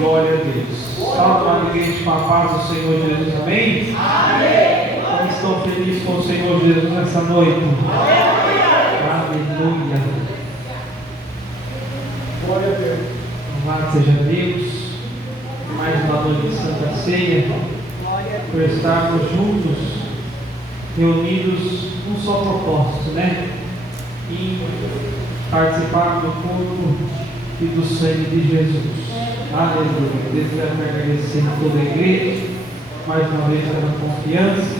Glória a Deus. Salve a igreja com a paz do Senhor Jesus. Amém? Amém. Como estão felizes com o Senhor Jesus nessa noite? Aleluia. Glória a Deus. Louvado seja Deus. Mais uma noite de Santa Ceia. Por estarmos juntos, reunidos num só propósito, né? Em participar do corpo e do sangue de Jesus. Aleluia. Desejamos agradecer a toda a igreja, mais uma vez pela confiança.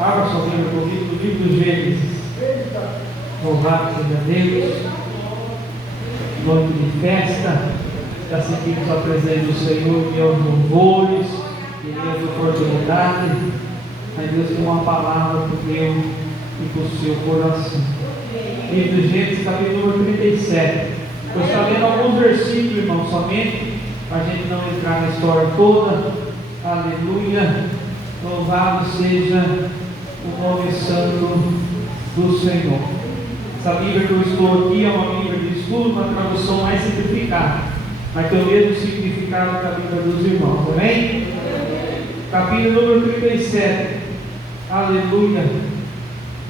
Abra sua Bíblia comigo no livro do Gênesis. Louvado seja Deus. Noite de festa. Já sentimos a presença do Senhor, meus louvores e minhas oportunidades. Mas Deus tem uma palavra para o meu e para o seu coração. Livro de Gênesis, capítulo 37. Eu estou lendo alguns versículos, irmão, somente, para a gente não entrar na história toda. Aleluia. Louvado seja o nome santo do Senhor. Essa Bíblia que eu estou aqui é uma Bíblia de estudo, uma tradução mais simplificada, mas tem o mesmo significado que a Bíblia dos irmãos, amém? Capítulo número 37. Aleluia.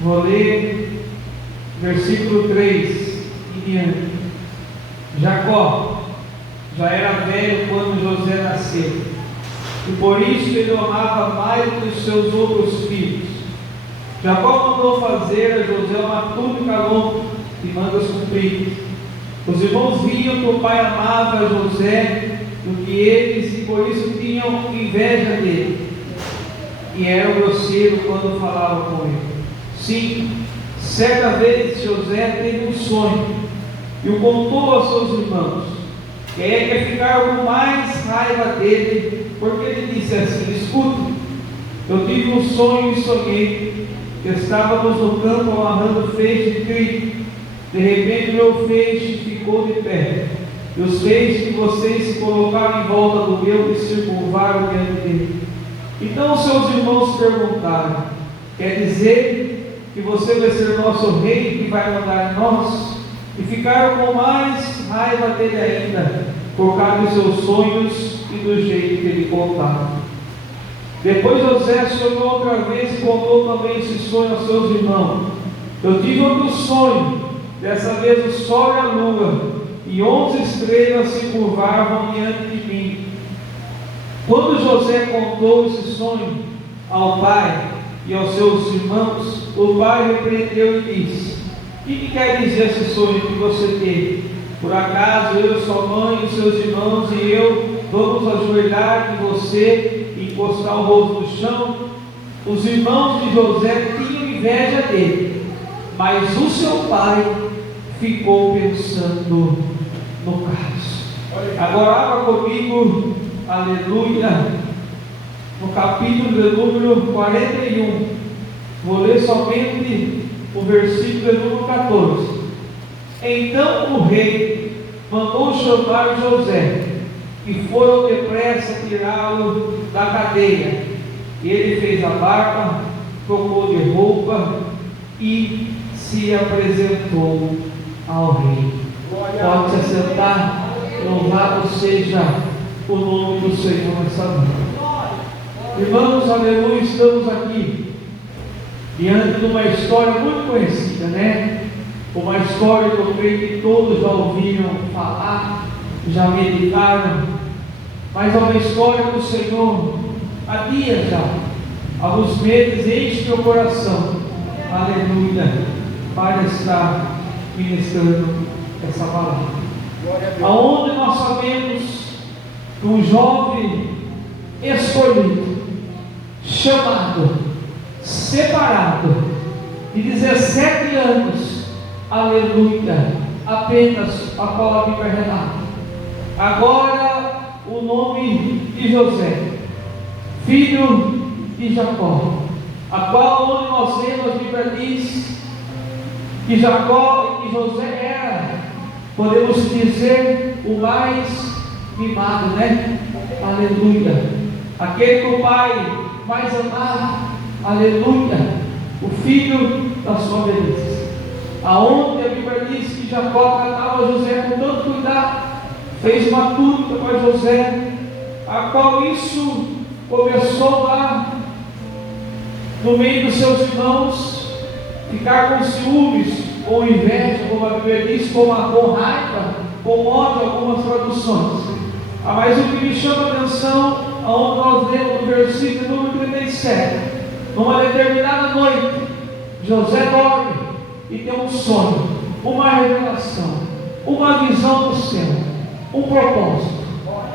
Vou ler versículo 3 e diante. Jacó já era velho quando José nasceu, e por isso ele o amava mais do que os seus outros filhos. Jacó mandou fazer a José uma túnica longa e mangas compridas. Os irmãos viam que o pai amava José do que eles, e por isso tinham inveja dele, e eram grosseiros quando falavam com ele. Sim, certa vez José teve um sonho e o contou aos seus irmãos. E aí ele quer ficar com mais raiva dele, porque ele disse assim: escuta, eu tive um sonho e sonhei que estávamos no campo amarrando feixe de trigo. De repente meu feixe ficou de pé, e os feixes que vocês se colocaram em volta do meu e circunvaram diante dele. Então os seus irmãos perguntaram: quer dizer que você vai ser nosso rei que vai mandar em nós? E ficaram com mais raiva dele ainda, por causa dos seus sonhos e do jeito que ele contava. Depois José sonhou outra vez e contou também esse sonho aos seus irmãos. Eu tive outro sonho, dessa vez o sol e a lua, e 11 estrelas se curvavam diante de mim. Quando José contou esse sonho ao pai e aos seus irmãos, o pai repreendeu e disse: o que quer dizer esse sonho que você teve? Por acaso eu, sua mãe, os seus irmãos e eu vamos ajoelhar de você e encostar o rosto no chão? Os irmãos de José tinham inveja dele, mas o seu pai ficou pensando no caso. Agora abra comigo, aleluia, no capítulo de número 41. Vou ler somente o versículo de número 14. Então o rei mandou chamar José, e foram depressa tirá-lo da cadeia. E ele fez a barba, trocou de roupa e se apresentou ao rei. Pode se assentar. Louvado seja o nome do Senhor nessa noite. Irmãos, aleluia, estamos aqui diante de uma história muito conhecida, né? Uma história que eu creio que todos já ouviram falar, já meditaram, mas é uma história do Senhor há dias já, alguns meses, enche meu coração, aleluia, para estar ministrando essa palavra. Aonde nós sabemos que um jovem escolhido, chamado, separado, de 17 anos, aleluia, apenas a qual a Bíblia relata. Agora o nome de José, filho de Jacó, a qual onde nós vemos, a Bíblia diz que Jacó e José era, podemos dizer, o mais mimado, né? Aleluia, aquele que o pai mais amava, aleluia, o filho da sua velhice, aonde a Bíblia diz que Jacó tratava José com tanto cuidado, fez uma túnica para José, isso começou lá no meio dos seus irmãos, ficar com ciúmes, com inveja, como a Bíblia diz, com raiva, com ódio, algumas traduções. Mas o que me chama a atenção, aonde nós lemos no versículo número 37, numa determinada noite, José dorme e tem um sonho, uma revelação, uma visão do céu, um propósito.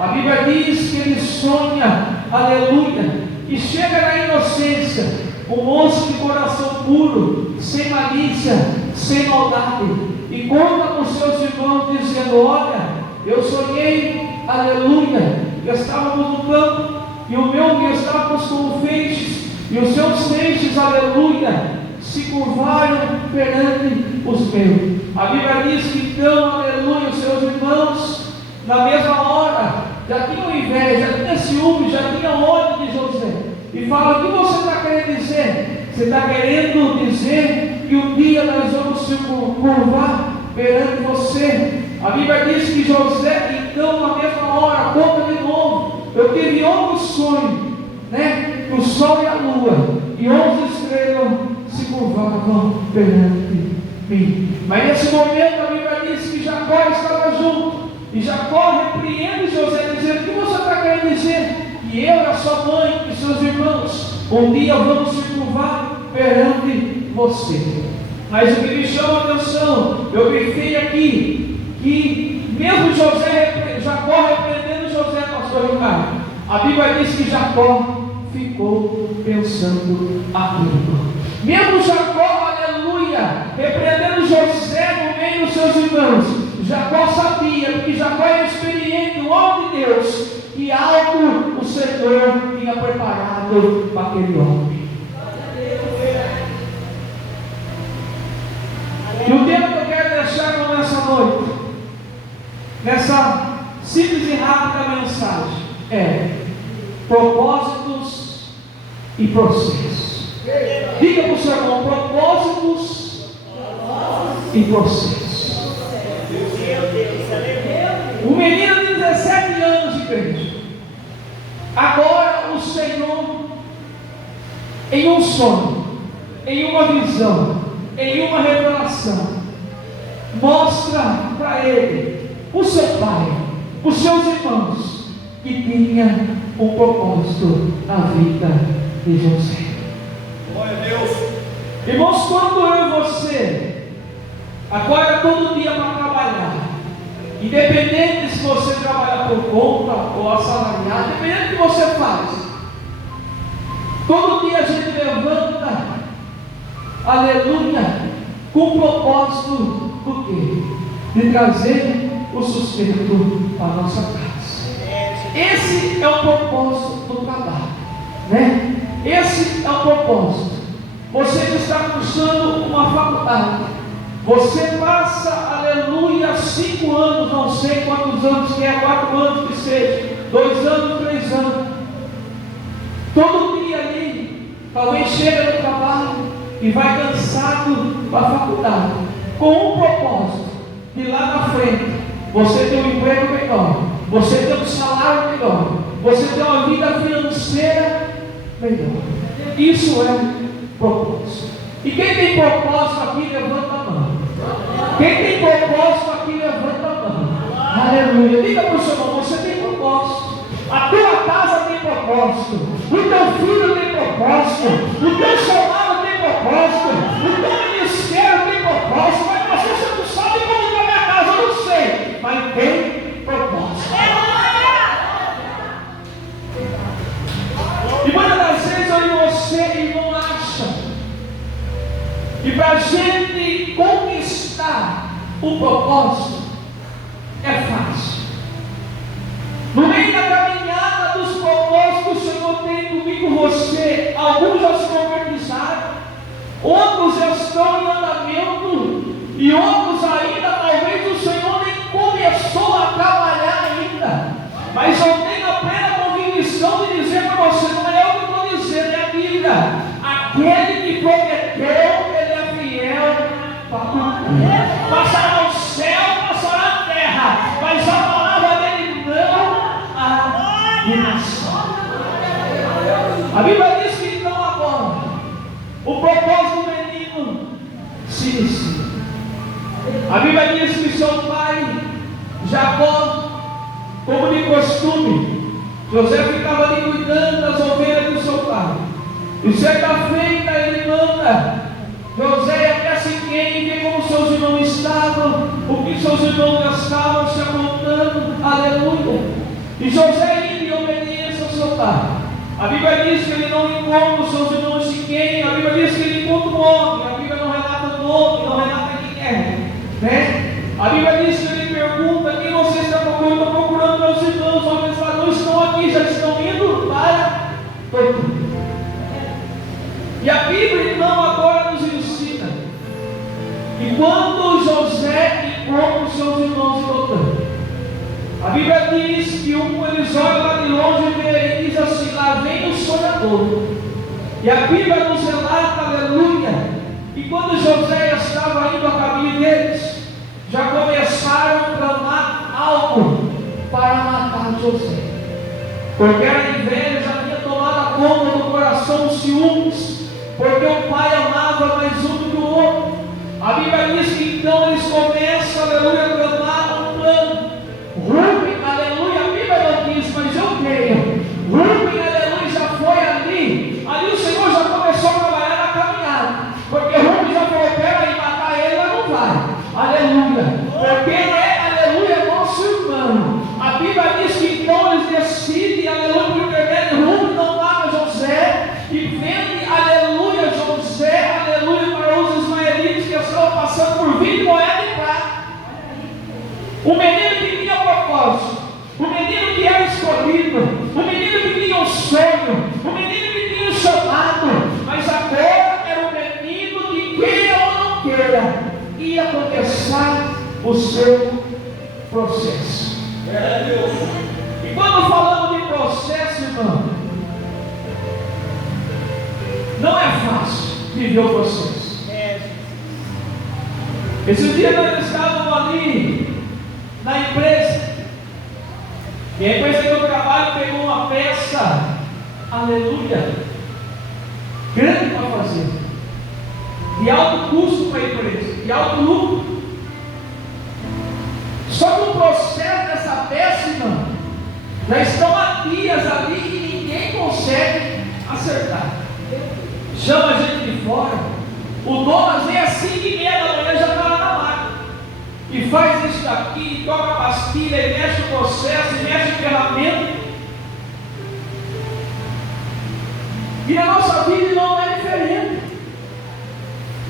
A Bíblia diz que ele sonha, aleluia, e chega na inocência, um moço de coração puro, sem malícia, sem maldade, e conta com seus irmãos, dizendo: olha, eu sonhei, aleluia, estávamos no campo, e estávamos com feixes, e os seus feixes, aleluia, se curvaram perante os meus. A Bíblia diz que então, aleluia, os seus irmãos, na mesma hora, já tinham inveja, já tinham ciúme, já tinham ódio de José, e fala: o que você está querendo dizer? Você está querendo dizer que um dia nós vamos se curvar perante você? A Bíblia diz que José, então, na mesma hora, conta de novo: eu tive outro sonho, que o sol e a lua e 11 estrelas se curvavam perante mim. Mas nesse momento a Bíblia diz que Jacó estava junto, e Jacó repreende José, dizendo: o que você está querendo dizer? Que eu e a sua mãe e seus irmãos um dia vamos se curvar perante você. Mas o que me chama a atenção, eu grifei aqui, que mesmo Jacó repreendendo José, pastor Ricardo, a Bíblia diz que Jacó ficou pensando aquilo. Mesmo Jacó, aleluia, repreendendo José no meio dos seus irmãos, Jacó sabia, porque Jacó era experiente, o homem de Deus, que algo o Senhor tinha preparado para aquele homem. E o tema que eu quero deixar nessa noite, nessa simples e rápida mensagem, é propósitos e processos. Diga para o seu irmão: propósitos e processos. O menino de 17 anos de igreja, agora o Senhor, em um sonho, em uma visão, em uma revelação, mostra para ele, o seu pai, os seus irmãos, que tinha um propósito na vida de José. Glória a Deus. Irmãos, quando eu e você acorda todo dia para trabalhar, independente se você trabalha por conta ou assalariado, independente do que você faz, todo dia a gente levanta, aleluia, com o propósito do quê? De trazer o sustento para a nossa casa. Esse é o propósito do trabalho, Esse é o propósito. Você que está cursando uma faculdade, você passa, aleluia, 5 anos, não sei quantos anos que é, 4 anos que seja, 2 anos, 3 anos, todo dia ali, talvez chega no trabalho e vai cansado para a faculdade, com um propósito, de lá na frente, você tem um emprego melhor, você tem um salário melhor, você tem uma vida financeira melhor. Isso é propósito. E quem tem propósito aqui, levanta a mão. Quem tem propósito aqui, levanta a mão. Aleluia. Diga para o seu irmão: você tem propósito. A tua casa tem propósito. O teu filho tem propósito. O teu salário tem propósito. O teu ministério tem propósito. Mas você não sabe como está a minha casa, eu não sei. Mas tem propósito. E muitas das vezes eu e você, irmão, acha que para a gente conquistar o propósito é fácil. No meio da caminhada dos propósitos que o Senhor tem comigo, você, alguns já se concretizaram, outros já estão em andamento, e outros ainda, talvez o Senhor nem começou a trabalhar ainda. Mas eu tenho a plena convicção de dizer para você: não é eu que estou dizendo, é a Bíblia. Aquele que prometeu, ele é fiel para cumprir. Passará o céu, passará a terra, mas a palavra dele não há dimensão. A Bíblia diz que então agora o propósito do menino se inicia. A Bíblia diz que seu pai Jacó, como de costume, José ficava ali cuidando das ovelhas do seu pai. E certa feita ele manda José até Siquém ver como seus irmãos estavam, o que seus irmãos estavam se apontando, aleluia. E José indo em obediência ao seu pai. A Bíblia diz que ele não encontra os seus irmãos em Siquém, a Bíblia diz que ele encontra um homem, a Bíblia não relata o nome, não relata quem é, né? A Bíblia diz que ele pergunta: quem você está procurando? Estou procurando meus irmãos, os homens lá não estão aqui, já estão indo para tortura. E a Bíblia então agora nos ensina que quando José encontra os seus irmãos em Dotã, a Bíblia diz que eles olham lá de longe e diz assim: lá vem o sonhador. E a Bíblia nos relata, aleluia, que quando José estava indo a caminho deles, já começaram a tramar algo para matar José, porque a inveja já tinha tomado conta do coração, os ciúmes, porque o pai amava mais um do que o outro. A Bíblia diz que então eles começam, aleluia, a tramar um plano. Rubem, aleluia, a Bíblia não diz, mas eu creio. Rubem, aleluia, já foi ali o Senhor já começou a trabalhar na caminhada, porque Rubem já falou: peraí, matar ele não vai, aleluia, porque ele é, aleluia, nosso irmão. A Bíblia diz que então eles decidem, aleluia, por intermédio, Rubem não mata José e vende, aleluia, José, aleluia, para os ismaelitas que estavam passando por 20 moedas de prata. O menino que tinha propósito, o menino que era escolhido, o menino que tinha um sonho, o menino que tinha um chamado, mas agora era o menino que, queira ou não queira, ia começar o seu processo. E quando falamos de processo, irmão, não é fácil viver o processo. Esses dias nós estávamos ali na empresa, e a empresa que eu trabalho pegou uma peça, aleluia, grande para fazer, de alto custo para a empresa, de alto lucro. Só que o processo dessa peça, irmão, já estão há dias ali e ninguém consegue acertar. Chama a gente de fora, o dono às vezes às 5h30 da manhã já está lá na máquina, e faz isso daqui, toca a pastilha, e mexe o processo, e mexe o ferramenta. E na nossa vida não é diferente.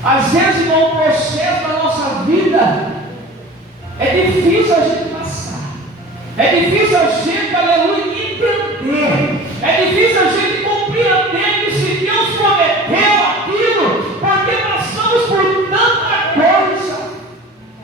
Às vezes, no processo da nossa vida, é difícil a gente passar, é difícil a gente, aleluia, entender, é difícil a gente compreender que se Deus prometeu aquilo, porque passamos por tanta coisa.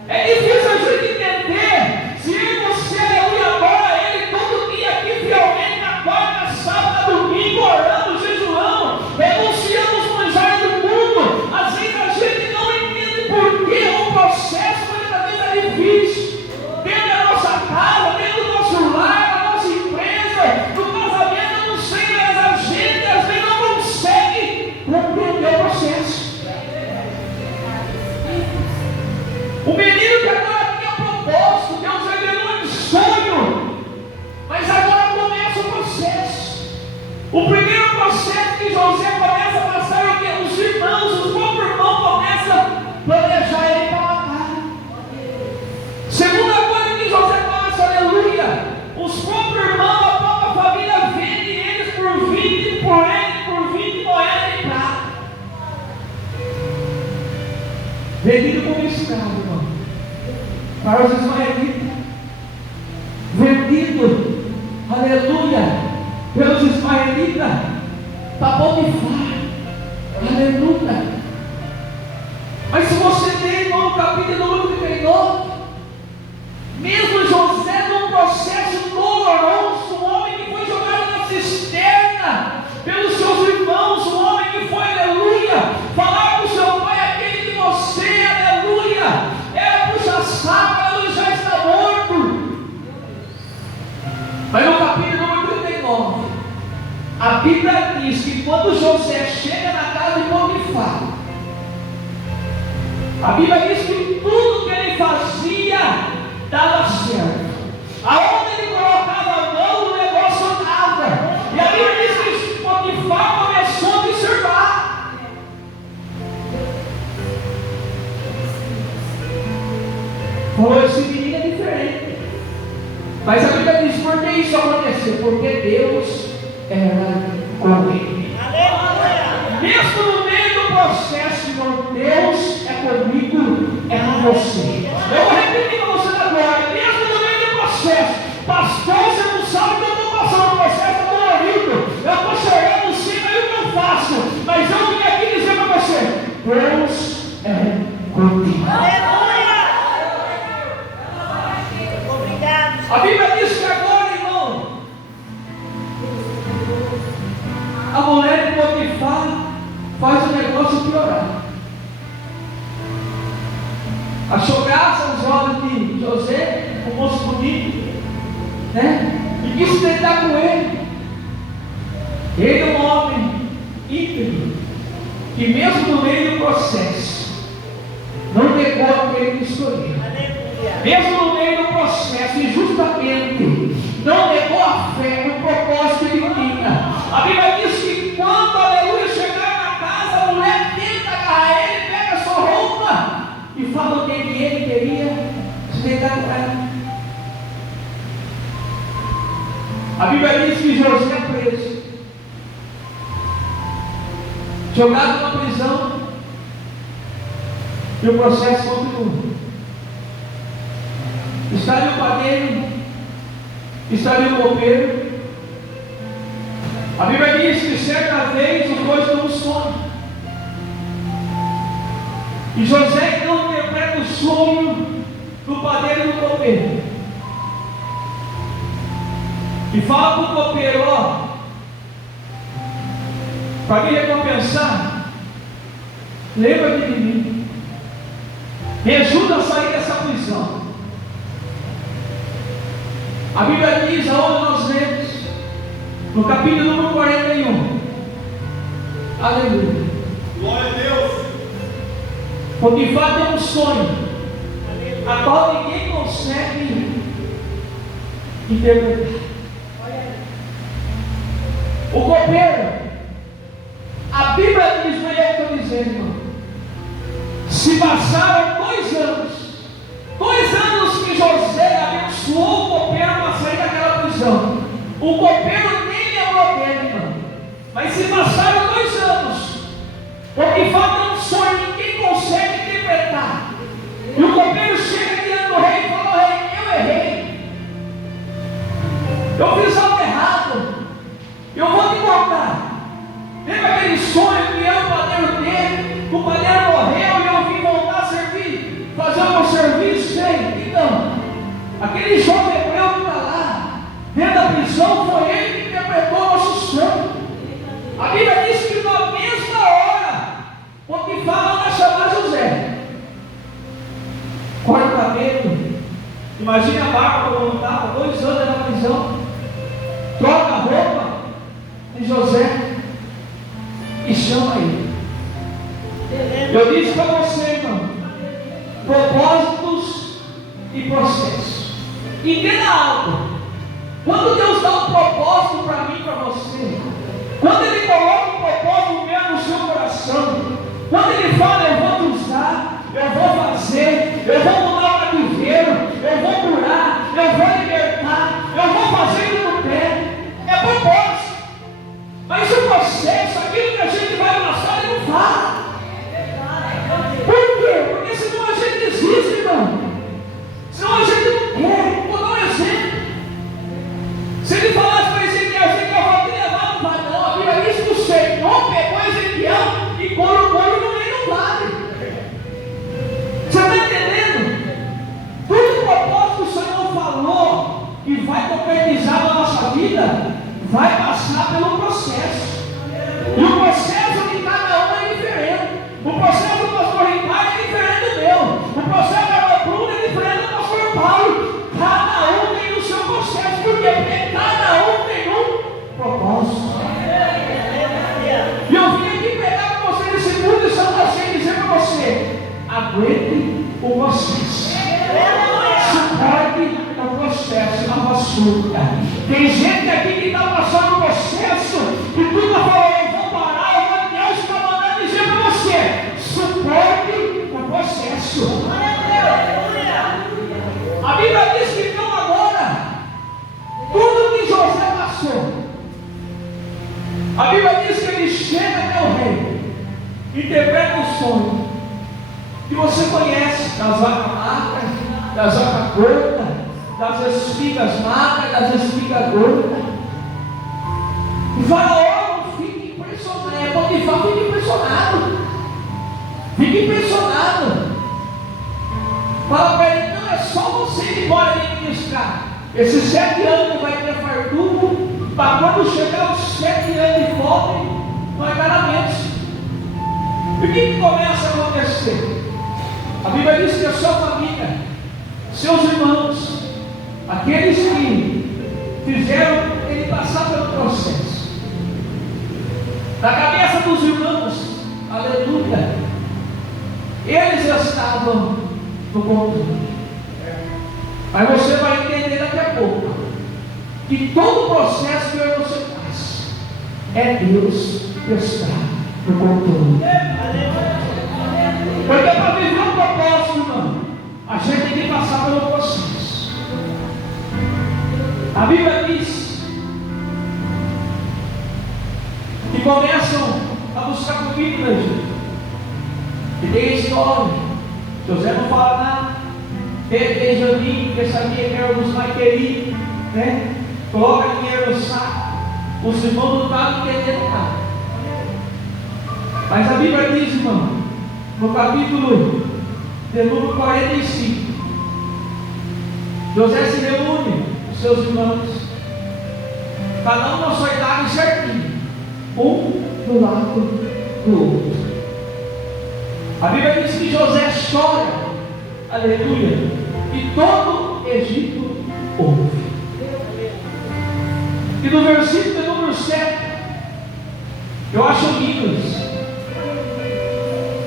É difícil a gente entender se você, aleluia, adora Ele todo dia aqui fielmente, na quarta, sábado, domingo, orando, jejuando, renunciamos o manjar do mundo. Às vezes a gente não entende por que o processo muitas vezes é difícil. Dentro da nossa casa, dentro do nosso lar, da nossa empresa, no casamento, eu não sei, mas a gente às vezes não consegue compreender o processo. O menino que agora tinha propósito, Deus revelou um sonho, mas agora começa o processo. O primeiro processo que José começa a passar é o que? Os irmãos, os próprios irmãos começam a planejar ele para matar. Segunda coisa que José passa, aleluia, os próprios irmãos, a própria família vende eles por 20 moedas de prata. Vendido como escravo, irmão, para os ismaelitas, vendido, aleluia, pelos ismaelitas, para Potifar, aleluia. Mas se você ler no capítulo número 39, mesmo José num processo doloroso, um homem que foi jogado na cisterna pelos seus irmãos, um homem que foi, aleluia, falar com o seu pai, aquele de você, aleluia, era puxa-saco, aleluia, já está morto. Mas no capítulo número 39, A Bíblia diz que quando José chega na casa de Potifar, a Bíblia diz que tudo que ele fazia dava certo. Aonde ele colocava a mão, o negócio andava. E a Bíblia diz que Potifar começou a observar. Falou, esse menino é diferente. Mas a Bíblia diz, por que isso aconteceu? Porque Deus era com ele. Mesmo no meio do processo, Senhor, Deus é comigo, é com você. Eu vou repetir para você agora, mesmo no meio do processo, pastor, você não sabe que eu estou passando no processo, eu estou ouvindo, eu estou chorando, não sei o que eu faço, mas eu vim aqui dizer para você, Deus é comigo. A Bíblia diz que agora, irmão, a mulher de Potifar faz o negócio piorar. Achou graça aos olhos de José, um moço bonito, né? E quis se deitar com ele. Ele é um homem íntegro, que mesmo no meio do processo, não negou aquele que escolheu. Mesmo no meio do processo, injustamente, não negou a fé, o propósito que ele tinha. A Bíblia diz que quando, aleluia, chegar na casa, a mulher tenta agarrar ele, pega a sua roupa e fala o que ele queria se deitar com ela. A Bíblia diz que José é preso, jogado na prisão, e o processo continua. Está ali o padeiro, está ali o copeiro. A Bíblia diz que certa vez os dois estão no sonho. E José então interpreta o sonho do padeiro e do copeiro. E fala para o copeiro, ó, para me recompensar, lembra-te de mim. Me ajuda a sair dessa prisão. A Bíblia diz, aonde nós lemos, no capítulo número 41, aleluia, Glória a Deus. Potifar tem um sonho, a qual ninguém consegue interpretar. O copeiro, a Bíblia diz, não é eu que estou dizendo, irmão, se passaram 2 anos que José abençoou o copeiro para sair daquela prisão. O copeiro nem lembrou dele, irmão. Mas se passaram 2 anos, porque falta um sonho, ninguém consegue interpretar. E o copeiro chega diante do rei e fala, rei, eu errei. Eu fiz algo errado. Eu vou te contar. Lembra aquele sonho que eu, o padeiro dele, o padeiro morreu e eu vim voltar a servir, fazer o meu serviço? Sei. Então, aquele jovem hebreu que está lá, dentro da prisão, foi ele que interpretou o nosso sonho. A Bíblia diz que na mesma hora, Potifar manda chamar José. Corta o cabelo. Imagina a barba como estava, 2 anos na prisão. Troca a roupa de José e chama ele. Eu disse para você, irmão, propósitos e processos. Entenda algo. Quando Deus dá um propósito para mim e para você, quando Ele coloca um propósito mesmo no seu coração, quando Ele fala, eu vou te usar, eu vou fazer, eu vou mudar o cativeiro, eu vou curar, eu vou libertar, eu vou fazer o que eu quero, é propósito. Mas o processo, aquilo que a gente vai passar, Ele não fala. Por quê? Porque senão a gente desiste, irmão. Senão a gente não quer. Vou dar um exemplo. Se Ele falasse para Ezequiel, Ezequiel vai te levar, não vai não. A Bíblia diz que o Senhor pegou Ezequiel e colocou no meio do vale. Você está entendendo? Todo o propósito que o Senhor falou e vai concretizar na nossa vida, vai passar pelo processo. E o processo de cada um é diferente. O processo do pastor Ricardo é diferente do meu. O processo da irmã Bruna é diferente do pastor Paulo. Cada um tem o seu processo. Por quê? Porque cada um tem um propósito. aguente o processo. Suporte o processo na vassoura. Tem gente aqui que está passando o processo e tu está falando, eu vou parar, mas Deus está mandando dizer para você: suporte o processo. A Bíblia diz que então agora, tudo que José passou, a Bíblia diz que ele chega até o rei, interpreta o sonho que você conhece, das vacas magras, das vacas gordas, das espigas magras, das espigas gordas. E Faraó fica impressionado, Potifar fica impressionado. Fica impressionado. Fala para ele: não é só você que pode administrar. Esses 7 anos que vai ter fartura, para quando chegar os 7 anos de fome, não é caramentos. E o que começa a acontecer? A Bíblia diz que a sua família, seus irmãos, aqueles que fizeram ele passar pelo processo, na cabeça dos irmãos, aleluia, eles já estavam no controle. Mas você vai entender daqui a pouco que todo o processo que eu e você faz é Deus que está no controle. Porque para viver um propósito, irmão, a gente tem que passar pelo processo. A Bíblia diz que começam a buscar comida no Egito. E tem a história. José não fala nada. Benjamim, que sabia que era um dos mais queridos, né? Coloca dinheiro no saco. Os irmãos não estavam entendendo nada. Mas a Bíblia diz, irmão, no capítulo de número 45, José se reúne com seus irmãos, cada um na sua idade certinho, um do lado do outro. A Bíblia diz que José chora, aleluia, e todo o Egito ouve. E no versículo de número 7, eu acho lindo isso.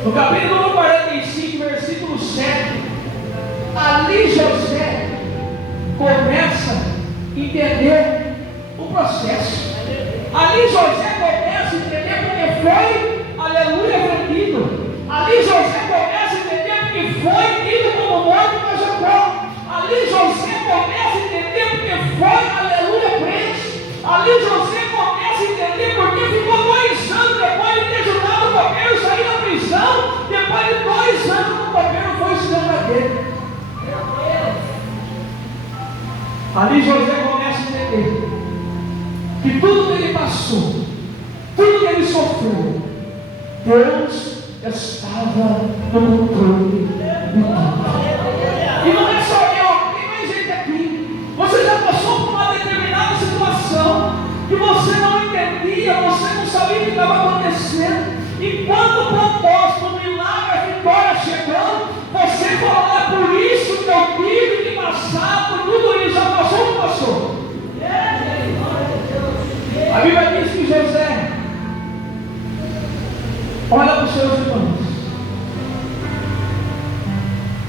No capítulo número 45, versículo 7, ali José começa a entender o processo. Ali José começa a entender porque foi, aleluia, vendido. Ali José começa a entender porque foi tido como morto para Jacó. Ali José começa a entender porque foi, aleluia, preso. Ali José começa a entender porque ficou 2 anos depois de ter juntado o copeiro, sair da prisão. Depois de 2 anos o copeiro foi ensinando dele. Ali José começa a entender que tudo que ele passou, tudo que ele sofreu, Deus estava no controle de tudo. E não é só eu, tem mais gente aqui. Você já passou por uma determinada situação que você não entendia, você não sabia o que estava acontecendo. E quando o propósito, o milagre, a vitória chegou, você falou: é por isso que eu tive que passar por tudo isso. Já passou ou não passou? A Bíblia diz que José olha para os seus irmãos.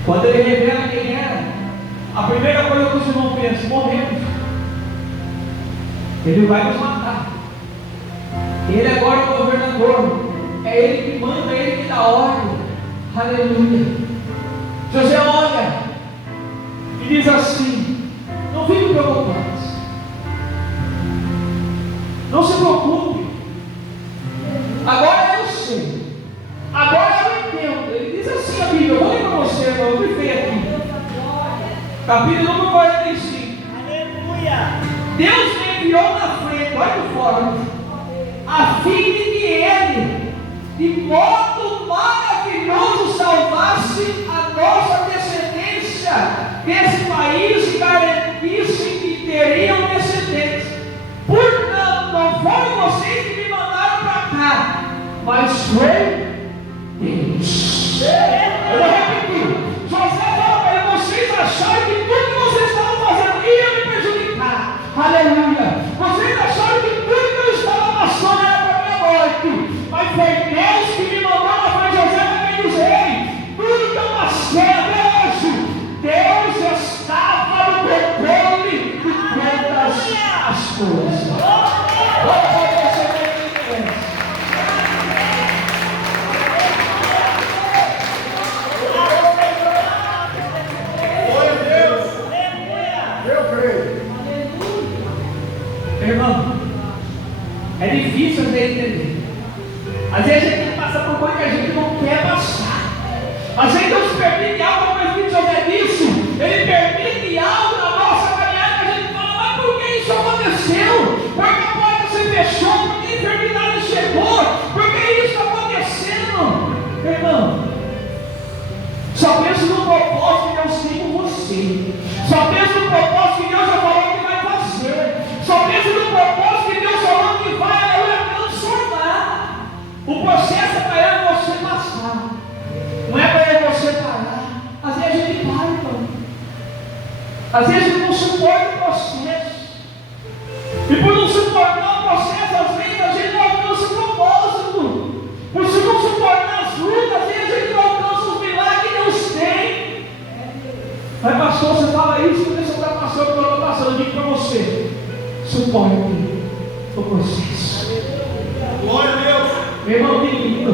Quando ele revela quem era, a primeira coisa que os irmãos pensam: morremos. Ele vai nos matar. Ele agora é o governador. É ele que manda, é ele que dá ordem. Aleluia. José olha e diz assim: não fiquem preocupados. Não se preocupe. Agora eu sei. Agora eu entendo. Ele diz assim a Bíblia. Eu vou ler para você, eu grifei aqui. Capítulo número 45. Aleluia. Deus me enviou na frente, olha por fora, a fim de que ele, de modo maravilhoso, salvasse a nossa descendência desse país e garantisse que teriam descendentes. Portanto, não foram vocês que me mandaram para cá, mas foi Deus. Eu vou repetir. José fala para ele: vocês acharam que tudo que vocês estavam fazendo ia me prejudicar. Aleluia. Vocês acharam que tudo que eu estava passando era para minha morte, mas foi Deus que me mandou na frente de José para me dizer: tudo que eu coisas. Pode receber quem merece. Glória a Deus. Eu creio. Irmão, é difícil às vezes entender. Às vezes a gente passa por coisa que a gente não quer passar. Às vezes Deus permite algo, como o José disse, Ele permite algo na nossa caminhada que a gente fala, mas por que isso aconteceu? Porque a porta se fechou, porque a enfermidade chegou, por que isso está acontecendo? Irmão, só pensa no propósito que Deus tem com você. Só pensa no propósito que Deus já falou que vai fazer. Só pensa no propósito que Deus falou que vai transformar. O processo é para eu e você passar. Não é para eu e você parar. Às vezes a gente para, irmão. Às vezes a gente não suporta o processo. E por não suportar o processo, às vezes a gente não alcança o propósito. Por se não suportar as lutas, às vezes a gente não alcança os milagres que Deus tem. Mas pastor, você fala isso porque você está passando pelo que eu estou passando. Eu digo para você, suporte o processo. Glória a Deus. Meu irmão, que lindo.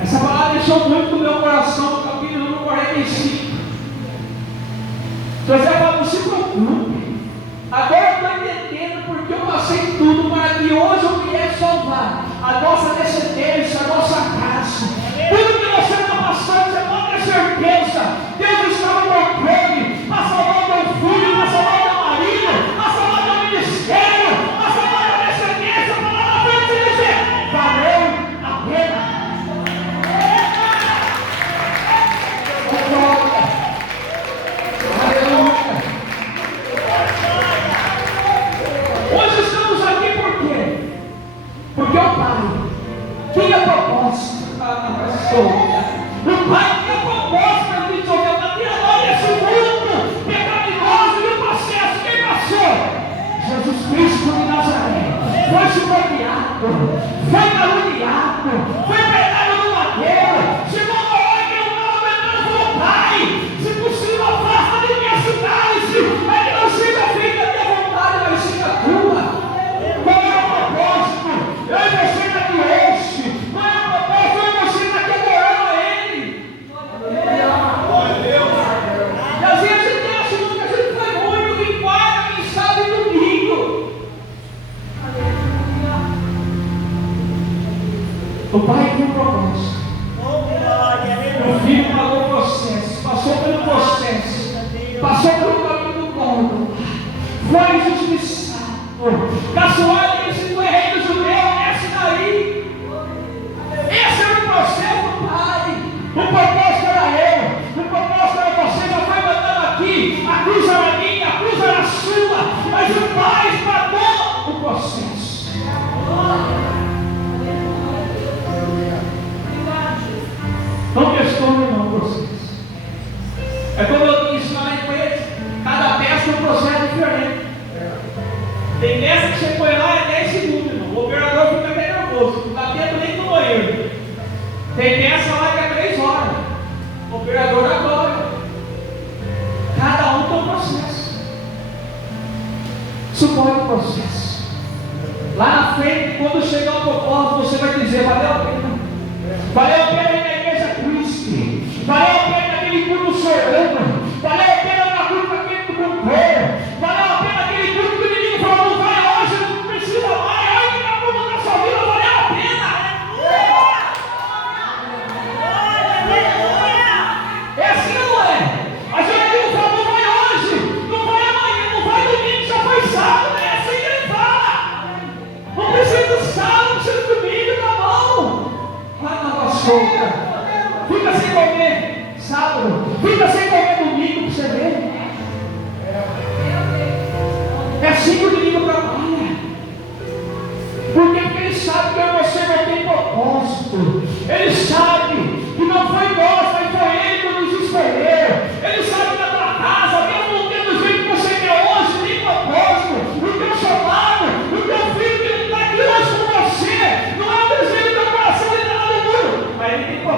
Essa palavra deixou muito no meu coração, no capítulo número 45. Então você fala, não se preocupe. Agora eu estou entendendo porque eu passei tudo para que hoje eu viesse salvar a nossa descendência, a nossa casa. Tudo que você está passando, você pode ter certeza. Deus está no controle. Para salvar o meu filho, para salvar o meu marido, para salvar o meu ministério, para salvar a minha descendência, para lá na frente e dizer, valeu a pena. Hoje estamos aqui por quê? Porque o Pai tinha propósito para a pessoa. O Pai tinha propósito para que olha esse mundo pecaminoso e o processo. Quem passou? Jesus Cristo de Nazaré. Foi chicoteado, foi caluniado, foi pregado no madeiro. Chegou uma hora que eu estava aguentando e falou, Pai, se possível, afasta de minha cidade, é que não seja feita a minha vontade, mas sim a tua. Qual é o propósito? Eu e você está aqui hoje. Qual é o propósito? Eu e você está aqui adorando a Ele. Glória a Deus. E às vezes a gente acha que a gente foi muito em quarta, quem sabe domingo. O Pai tem um propósito. O filho pagou o processo, passou pelo processo, passou pelo caminho do mundo, foi injustiçado. Caçoar esse foi rei do judeu, desce daí. Esse era o processo do Pai. O propósito era eu, o propósito era você. Já foi mandando aqui, a cruz era minha, a cruz era sua, mas o Pai pagou o processo. Não questione não o processo. É como eu disse lá na empresa, cada peça é um processo diferente. Tem peça que você põe lá é 10 segundos, irmão. O operador fica até nervoso, não dá tempo nem no banheiro. Tem peça lá que é 3 horas. O operador agora. Cada um tem um processo. Suporte o processo. Lá na frente, quando chegar o propósito, você vai dizer, valeu a pena. Valeu a pena ir na igreja Cristo. Valeu a pena aquele culto sorando. Valeu a pena na culto aquele do completo. Valeu a pena aquele culto que o menino falou, não vai hoje, não precisa mais. Olha que acabou na sua vida, valeu a pena. É assim ou não é? A gente não fala, não vai hoje, não vai amanhã, não vai domingo, já foi sábado. É assim que ele fala. Não precisa do sábado, não precisa do domingo, tá bom. Vai na vassoura. Fica sem comer sábado, fica sem comer domingo para você ver. É assim que o menino trabalha. Porque ele sabe que você não tem propósito. Ele sabe que não foi nós, mas foi Ele que nos escolheu. Ele sabe que na tua casa, mesmo não tendo o jeito que você quer hoje, tem propósito. O teu chamado, o teu filho que está aqui hoje com você, não é o desejo do teu coração de nada do mundo, mas ele tem propósito.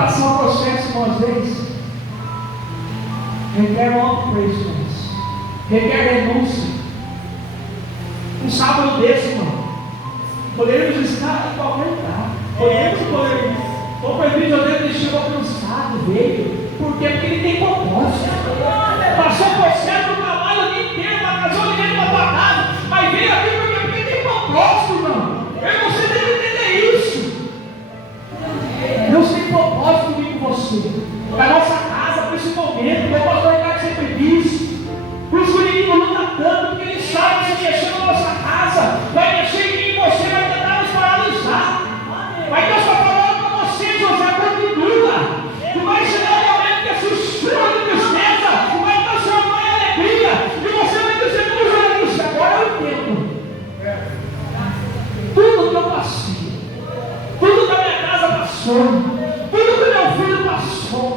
passar o processo, irmão, às vezes, requer um alto preço, irmãos. Requer renúncia. Um sábado desse, irmão, poderíamos estar em qualquer lugar. Poderíamos. O presbítero dele chegou cansado, veio. Por quê? Porque ele tem propósito. Passou o processo do trabalho o dia inteiro, casou ninguém para tua casa, mas veio aqui porque ele tem propósito, irmão. Você tem que entender isso. Deus tem propósito comigo com você. Na nossa casa, principalmente, o pastor Ricardo sempre diz. Por isso que o inimigo luta tanto, porque ele sabe que se mexer na nossa casa, vai mexer em mim e você, vai tentar nos paralisar. Mas Deus está falando para você, José, continua. Tu vai chegar realmente que é sussurro de tristeza, vai transformar em alegria, e você vai dizer, não, isso agora eu entendo. Tudo que eu passei, tudo que a minha casa passou, tudo que meu filho passou,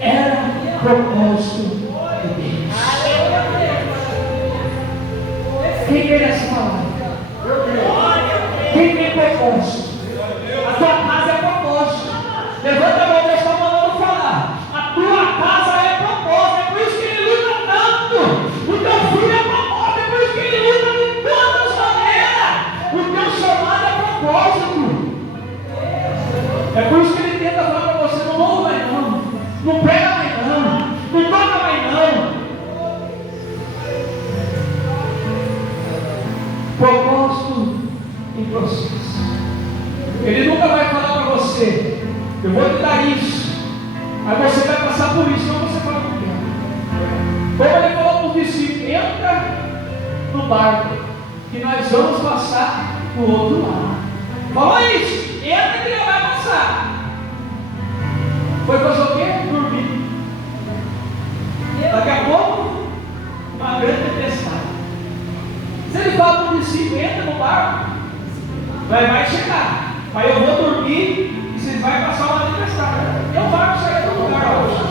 era propósito de Deus. Quem quer essa palavra? Quem tem propósito? A tua casa é propósito. Levanta a mão, Deus está mandando falar. A tua casa é propósito. É por isso que ele luta tanto. O teu filho é propósito. É por isso que ele luta de todas as maneiras. O teu chamado é propósito. É por isso que ele tenta falar para você: não ouve mais não, não prega mais não toca mais não. Propósito em processo. Ele nunca vai falar para você: eu vou te dar isso, aí você vai passar por isso. Não, você fala por quê? Como ele falou para os discípulos: entra no barco, que nós vamos passar para o outro lado. Falou isso: entra que ele vai passar. Foi fazer o quê? Dormir. Daqui a pouco, uma grande tempestade. Se ele fala para o discípulo: entra no barco, vai chegar. Mas eu vou dormir e vocês vão passar uma tempestade. E o barco chega no lugar hoje.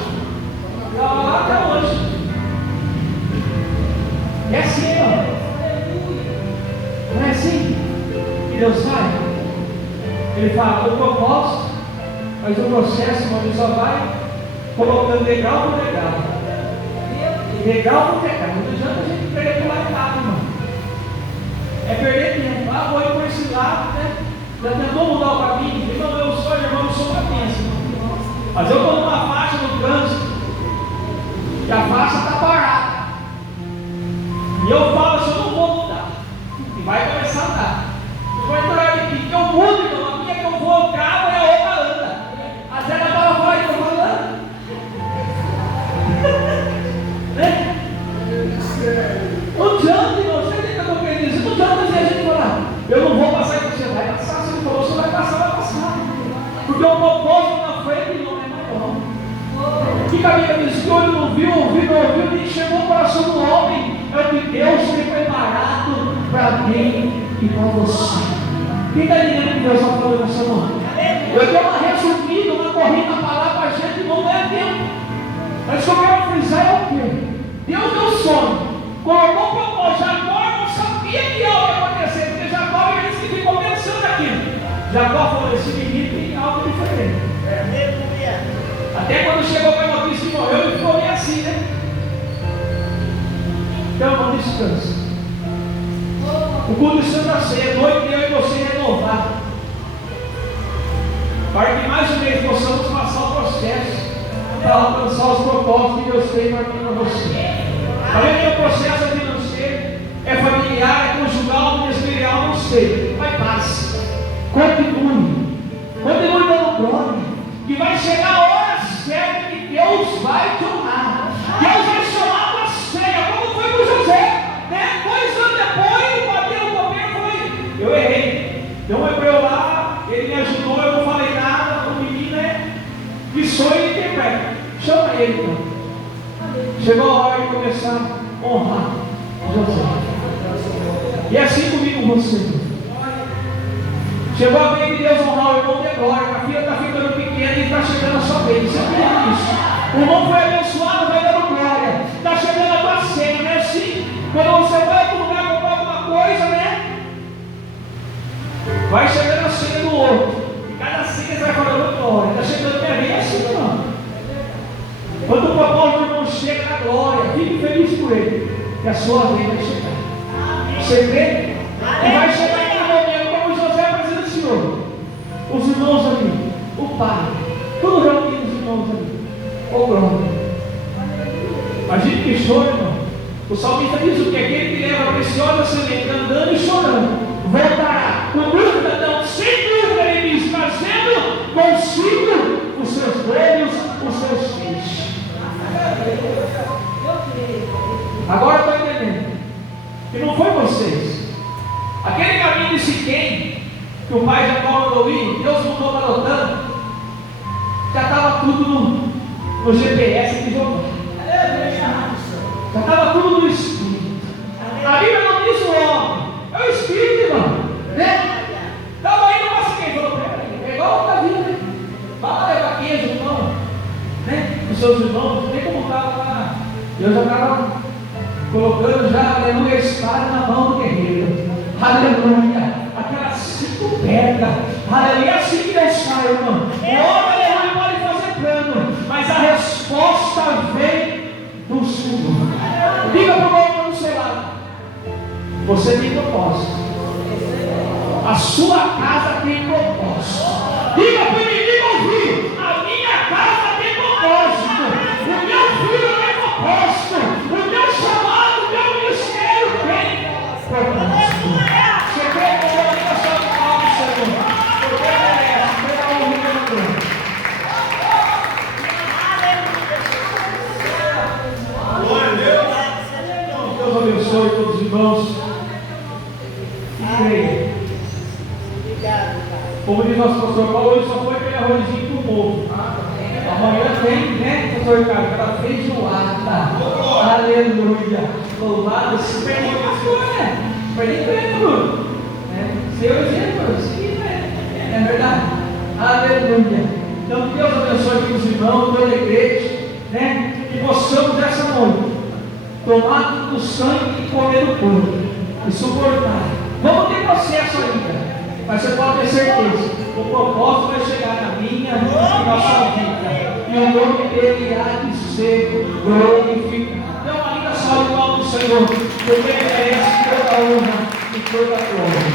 Estava lá até hoje. É assim, ó. Não é assim que Deus faz? Ele fala o propósito, mas o processo, ele só vai colocando degrau por degrau. Degrau por degrau. Não adianta a gente querer pular etapa, irmão. É perder tempo. Ah, vou ir por esse lado, né? Já tentou mudar o caminho? Então eu sou irmão, eu sou uma bênção. Mas eu estou numa faixa no trânsito e a faixa está parada. E eu falo assim: eu não vou mudar. E vai começar a andar. Eu vou entrar aqui, que eu mudo, então a minha que eu vou, o carro é a outra anda. A Zé da Bala vai, eu vou andando. Né? Não adianta, irmão, você tem que compreender isso. Não adianta dizer a gente falar: eu não vou passar, e você vai passar. Se ele falou, você vai passar, vai passar. Porque o propósito na frente não é maior. Que a Bíblia diz que o olho não viu, ouvido não ouviu, nem chegou o coração do homem. É o que Deus tem preparado para mim e para você. Quem está entendendo que Deus está falando nessa mão? Eu dei uma resumida, uma corrida para lá para a gente, não é tempo. Mas o que eu quero frisar é o quê? Deus deu sonho, colocou o propósito. Jacó não sabia que algo ia acontecer, porque Jacó disse que ficou pensando aquilo. Jacó falou: esse menino tem algo diferente. Até quando chegou para a notícia que morreu, ele ficou bem assim, né? Então não descansa. O culto de Santa Ceia, noite eu e você renovar, para que mais uma vez possamos passar o processo para alcançar os propósitos que Deus tem para mim e para você. Além do processo é financeiro, é familiar, é conjugal, ministerial, não sei, mas passe. Continue dando glória, que vai chegar a hora certa que Deus vai te honrar. Deus vai chamar para a ceia, como foi com José, né? 2 anos depois, bateu o comer, foi: eu errei. Tem um hebreu lá, ele me ajudou, eu não falei nada, o menino que sonha e interpreta. Chama ele, então. Chegou a hora de começar a honrar José. E assim comigo com você. Chegou a vez de Deus honrar o irmão de glória. A filha está ficando pequena e está chegando a sua vez. Você entende isso? O irmão foi abençoado, vai dando glória. Está chegando a tua cena, não é assim? Quando você vai para um lugar comprar alguma coisa, né? Vai chegando a cena do outro. E cada cena você vai falando glória. Está chegando minha vez. glória. Fique feliz por ele, que a sua vez vai chegar. Você crê? E vai chegar aquele momento como José apresenta o Senhor. Os irmãos ali, o pai, tudo reunido os irmãos ali. Ô glória. Imagine que choro, irmão. O salmista diz o que? Aquele que leva a preciosa semente andando e chorando voltará. Com dúvida não, sem dúvida ele diz, trazendo consigo os seus filhos, os seus filhos. Agora estou entendendo que não foi vocês. Aquele caminho de Siquém, que o pai Jacó mandou ir, Deus mudou para Dotã, já estava tudo no GPS de Jacó. Já estava tudo no Espírito. A Bíblia não diz o homem, é o Espírito, irmão. Né? Estava indo para Siquém, falou, é igual a vida, né? Vai levar queijo, irmão. Né? Os seus irmãos, nem como estava lá. Eu já estava colocando já, aleluia, a espada na mão do guerreiro. Aleluia. Aquelas 5 pedras. Aleluia. É assim que Deus sai, irmão. O homem, aleluia, pode fazer plano, mas a resposta vem do Senhor. Diga para o irmão do seu lado: você tem propósito. A sua casa tem propósito. Diga para o inimigo ouvir: a minha casa tem propósito. O meu filho tem propósito. O meu chamado, o meu ministério tem propósito. Você quer que eu diga só de palmas, Senhor? Porque merece. Pega a honra do Senhor. Glória a Deus. Deus abençoe todos os irmãos. E creia. Como diz nosso pastor Paulo, hoje só foi aquele arrozinho com o povo. Amanhã tem, né, pastor Ricardo, aquela feijoada. Aleluia. Louvado se perder pastor, né? Perder prêmio. Seu exemplo, sim, né? É verdade. Aleluia. Então, que Deus abençoe aqui os irmãos, toda a igreja, né? Que possamos nessa noite tomar do sangue e comer do corpo e suportar. Vamos ter processo ainda, mas você pode ter certeza, o propósito vai chegar na minha e na nossa vida, e o nome dele há de ser glorificado. Então ainda salve o nome do Senhor, porque ele merece toda a honra e toda a glória.